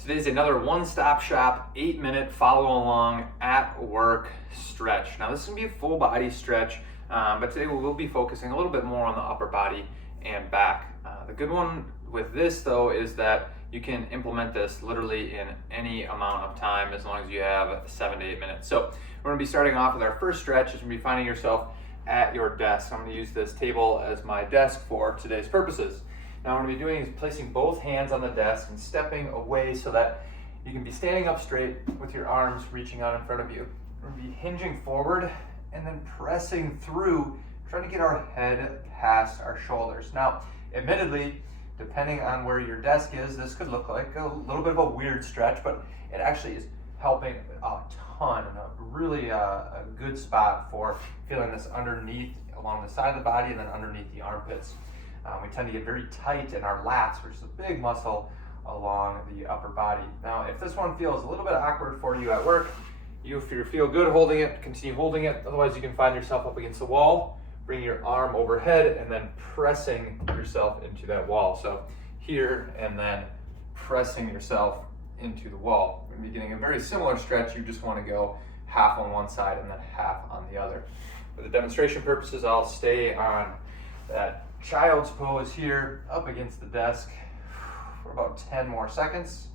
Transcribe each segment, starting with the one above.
Today's another one-stop shop, 8-minute follow along at work stretch. Now this is gonna be a full body stretch, but today we'll be focusing a little bit more on the upper body and back. The good one with this though is that you can implement this literally in any amount of time as long as you have 7 to 8 minutes. So we're gonna be starting off with our first stretch. Is gonna be finding yourself at your desk. I'm gonna use this table as my desk for today's purposes. Now what I'm going to be doing is placing both hands on the desk and stepping away so that you can be standing up straight with your arms reaching out in front of you. We're going to be hinging forward and then pressing through, trying to get our head past our shoulders. Now, admittedly, depending on where your desk is, this could look like a little bit of a weird stretch, but it actually is helping a ton, really a good spot for feeling this underneath along the side of the body and then underneath the armpits. We tend to get very tight in our lats, which is a big muscle along the upper body. Now, if this one feels a little bit awkward for you at work, if you feel good holding it, continue holding it. Otherwise, you can find yourself up against the wall, bring your arm overhead, and then pressing yourself into that wall. So here, and then pressing yourself into the wall. We're going to be getting a very similar stretch. You just want to go half on one side and then half on the other. For the demonstration purposes, I'll stay on that child's pose here up against the desk for about 10 more seconds.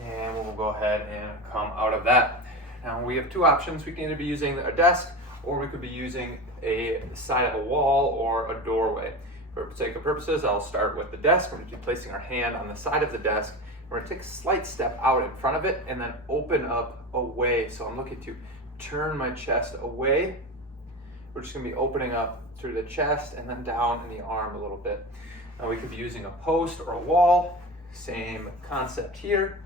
And we'll go ahead and come out of that. Now we have two options. We can either be using a desk or we could be using a side of a wall or a doorway. For the sake of purposes, I'll start with the desk. We're going to be placing our hand on the side of the desk. We're going to take a slight step out in front of it and then open up away. So I'm looking to turn my chest away. We're just going to be opening up through the chest and then down in the arm a little bit. Now we could be using a post or a wall, same concept here,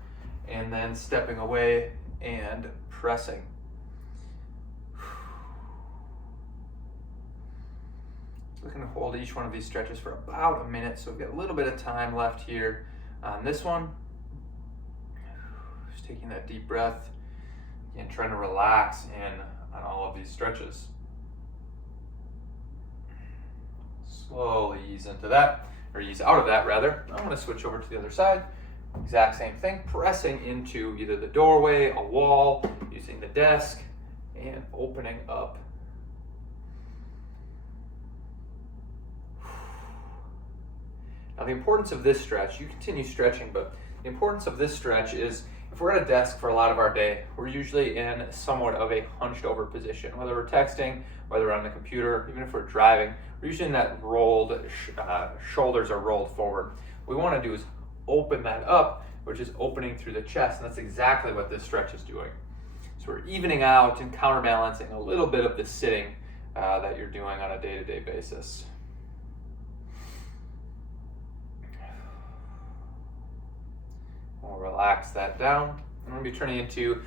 and then stepping away and pressing. Looking to hold each one of these stretches for about a minute, so we've got a little bit of time left here on this one. Just taking that deep breath and trying to relax in on all of these stretches. Slowly ease into that, or ease out of that rather. I'm going to switch over to the other side. Exact same thing, pressing into either the doorway, a wall, using the desk, and opening up. Now the importance of this stretch, you continue stretching, but the importance of this stretch is if we're at a desk for a lot of our day, we're usually in somewhat of a hunched over position. Whether we're texting, whether we're on the computer, even if we're driving, we're usually in that rolled, shoulders are rolled forward. What we want to do is open that up, which is opening through the chest, and that's exactly what this stretch is doing. So we're evening out and counterbalancing a little bit of the sitting that you're doing on a day-to-day basis. We'll relax that down. I'm going to be turning into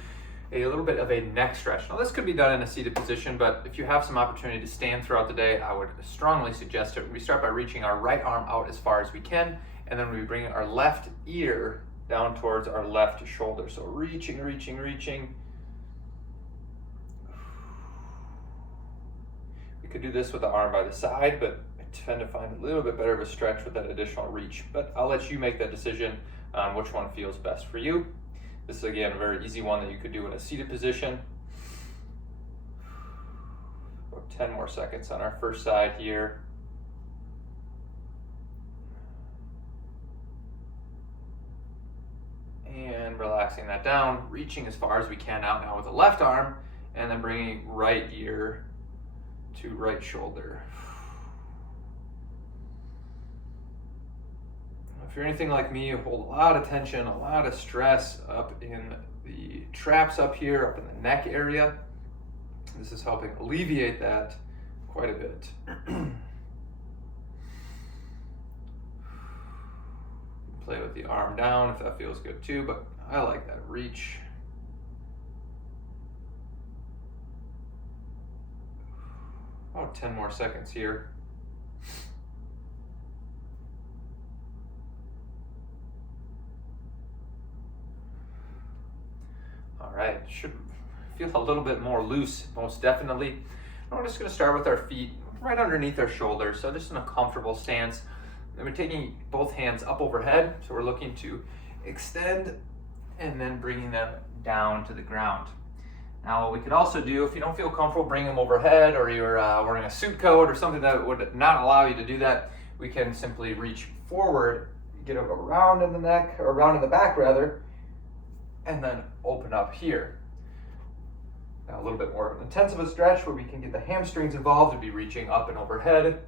a little bit of a neck stretch. Now this could be done in a seated position, but if you have some opportunity to stand throughout the day, I would strongly suggest it. We start by reaching our right arm out as far as we can, and then we bring our left ear down towards our left shoulder. So reaching. We could do this with the arm by the side, but I tend to find a little bit better of a stretch with that additional reach. But I'll let you make that decision on which one feels best for you. This is again a very easy one that you could do in a seated position. About 10 more seconds on our first side here. And relaxing that down, reaching as far as we can out now with the left arm, and then bringing right ear to right shoulder. If you're anything like me, you hold a lot of tension, a lot of stress up in the traps up here, up in the neck area. This is helping alleviate that quite a bit. Play with the arm down if that feels good too, but I like that reach. About 10 more seconds here. All right, should feel a little bit more loose, most definitely. We're just going to start with our feet right underneath our shoulders, so just in a comfortable stance. Then we're taking both hands up overhead, so we're looking to extend and then bringing them down to the ground. Now what we could also do, if you don't feel comfortable bringing them overhead, or you're wearing a suit coat or something that would not allow you to do that, we can simply reach forward, get around in the neck, or around in the back rather, and then open up here. Now a little bit more intense of a stretch where we can get the hamstrings involved, would be reaching up and overhead,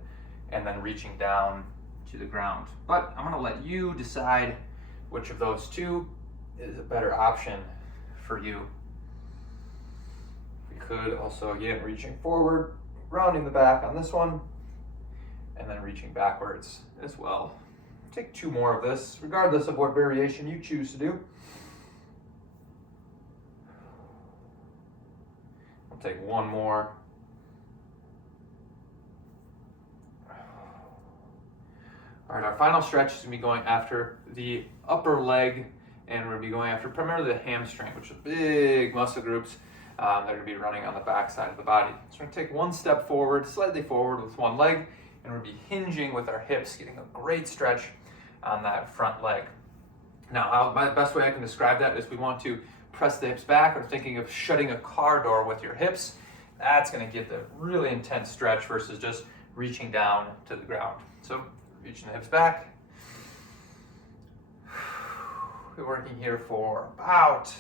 and then reaching down to the ground. But I'm gonna let you decide which of those two is a better option for you. We could also, again, reaching forward, rounding the back on this one, and then reaching backwards as well. Take 2 more of this, regardless of what variation you choose to do. We'll take 1 more. All right, our final stretch is gonna be going after the upper leg, and we're gonna be going after primarily the hamstring, which are big muscle groups that are gonna be running on the back side of the body. So we're gonna take 1 step forward, slightly forward with 1 leg, and we're gonna be hinging with our hips, getting a great stretch on that front leg. Now, my best way I can describe that is we want to press the hips back, or thinking of shutting a car door with your hips. That's gonna get the really intense stretch versus just reaching down to the ground. So reaching the hips back. We're working here for about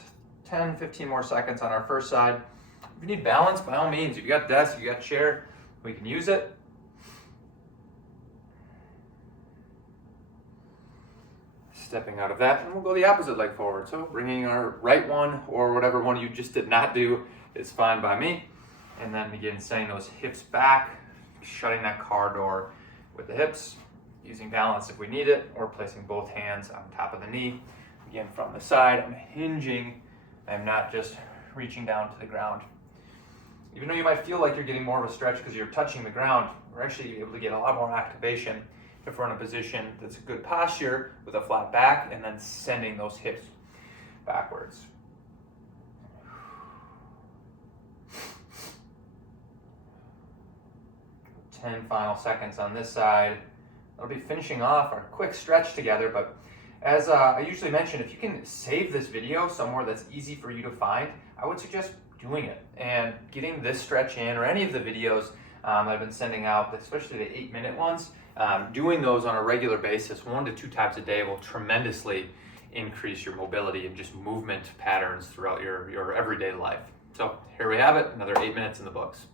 10, 15 more seconds on our first side. If you need balance, by all means, if you got desk, you got chair, we can use it. Stepping out of that, and we'll go the opposite leg forward. So bringing our right one, or whatever one you just did not do, is fine by me. And then again, sending those hips back, shutting that car door with the hips, using balance if we need it, or placing both hands on top of the knee. Again, from the side, I'm hinging. I'm not just reaching down to the ground. Even though you might feel like you're getting more of a stretch because you're touching the ground, we're actually able to get a lot more activation if we're in a position that's a good posture with a flat back, and then sending those hips backwards. 10 final seconds on this side. I'll be finishing off our quick stretch together, but as I usually mention, if you can save this video somewhere that's easy for you to find, I would suggest doing it and getting this stretch in, or any of the videos I've been sending out, especially the 8-minute ones. Doing those on a regular basis, 1 to 2 times a day, will tremendously increase your mobility and just movement patterns throughout your everyday life. So here we have it, another 8 minutes in the books.